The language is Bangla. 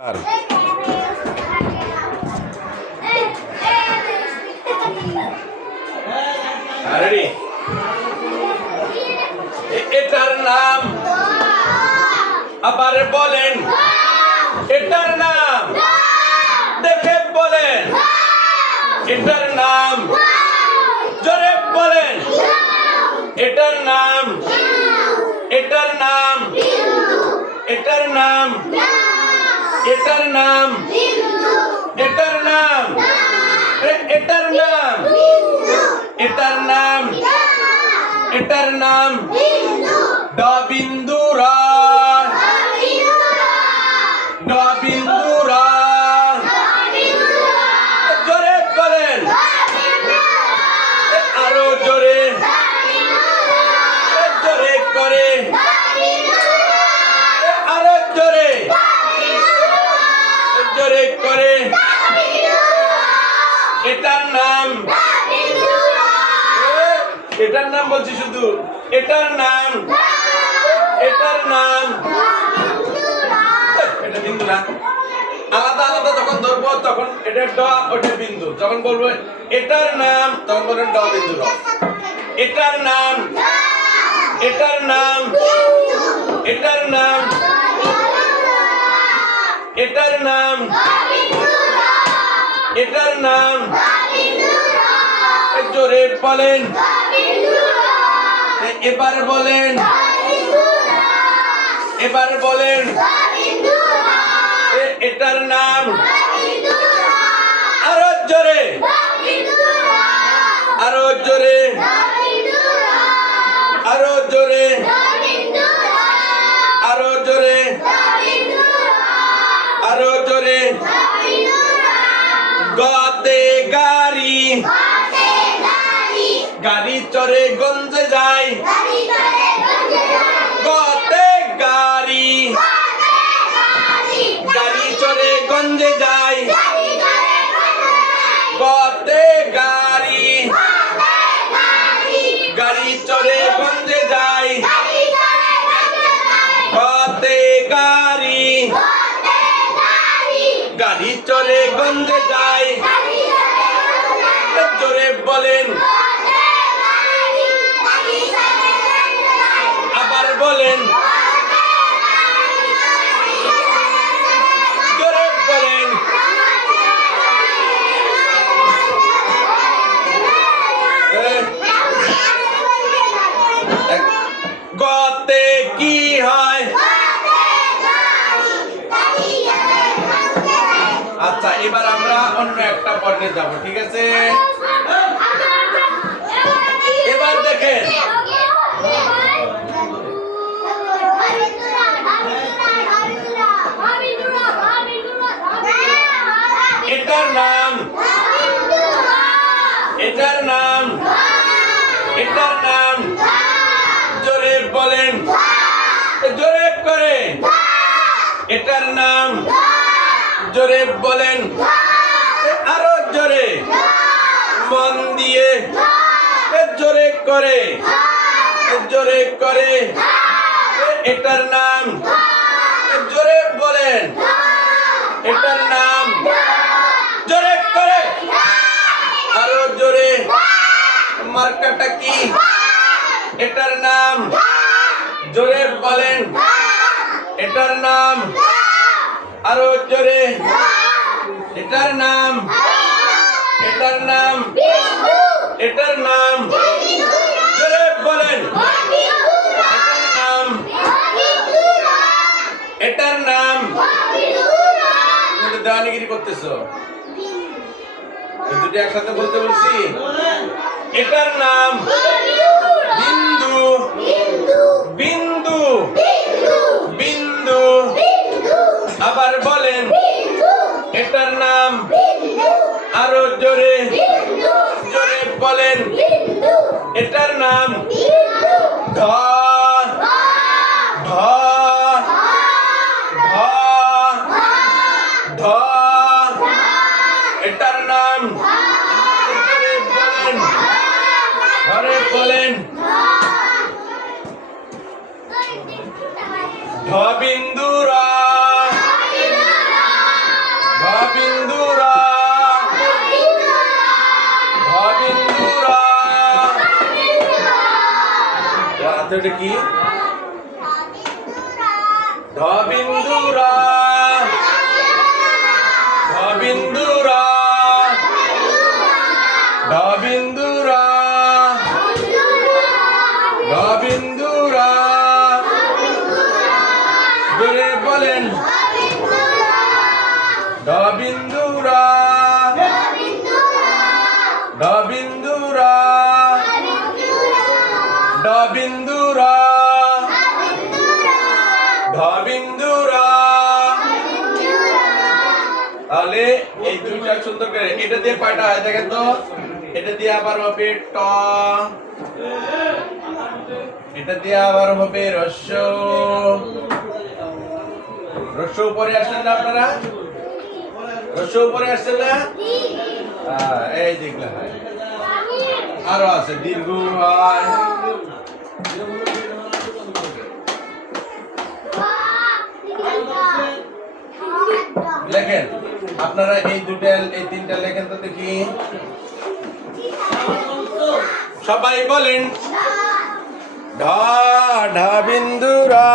আর রেডি এটার নাম আবার বলেন এটার নাম দেখে বলেন এটার নাম জোরে বলেন এটার নাম এটার নাম এটার নাম এটার নাম এটার নাম এটার নাম এটার নাম এটার নাম ড বিন্দু রা ড বিন্দু রা জোরে বলেন আরো জোরে জোরে করে আরো জোরে জোরে করে এটার নাম এটার নাম বলছি শুধু এটার নাম এটার নাম এটা বিন্দু না আলাদা আলাদা যখন ধরবো তখন এটা ড ওটা বিন্দু যখন বলবো এটার নাম তখন বলবেন ড বিন্দু র এটার নাম এটার নাম এটার নাম এটার নাম এটার নাম জোরে বলেন এবার বলেন এবার বলেন এটার নাম আরো জোরে আরো জোরে আরো জোরে আরো জোরে আরো জোরে গতে গাড়ি গাড়ি চড়ে গঞ্জে যায় গতে গাড়ি গাড়ি চড়ে গঞ্জে যায় গতে গাড়ি গাড়ি চড়ে গঞ্জে যায় গতে গাড়ি গাড়ি চড়ে গঞ্জে যায় জোরে বলেন আবার বলেন জোরে বলেন গতে কি হয় আচ্ছা এবার আমরা অন্য একটা পর্বে যাব ঠিক আছে এবার দেখেন এটার নাম এটার নাম এটার নাম জোরে বলেন জোরে করে এটার নাম জোরে বলেন আরো জোরে মন দিয়ে জোরে করে জোরে করে এটার নাম জোরে বলেন এটার নাম জোরে করে আরো জোরে মার্কাটা কি এটার নাম জোরে বলেন এটার নাম আরো জোরে এটার নাম এটার নাম এটার নাম জোরে বলেন এটার নাম এটার নাম দেওয়ানিগিরি করতেছো দুটো একসাথে বলতে বলছি এটার নাম বিন্দু বিন্দু বিন্দু আবার বলেন এটার নাম আরো জোরে জোরে বলেন এটার নাম ধ ধ ধ ধ এটার নাম জোরে বলেন ঘরে বলেন ধ বিন্দু রা এটা কি? ঢ বিন্দু রা, ঢ বিন্দু রা, ঢ বিন্দু রা, ঢ বিন্দু রা। জোরে বলেন, ঢ বিন্দু রা, ঢ বিন্দু রা, ঢ বিন্দু রা, ঢ বিন্দু রা। তাহলে এই দুইটা সুন্দর করে এটা দিয়ে কয়টা হয় দেখেন তো। এটা দিয়ে আবার হবে ট, এটা দিয়ে আবার হবে রস্য। রস্য উপরে আসছেন না আপনারা? রস্য উপরে আসছেন না? এই দেখলাম আরো আছে দীর্ঘ হয়। লেখেন আপনারা এই দুটা এই তিনটা লেখেন তো দেখি। সবাই বলেন ঢ, ঢ বিন্দু রা,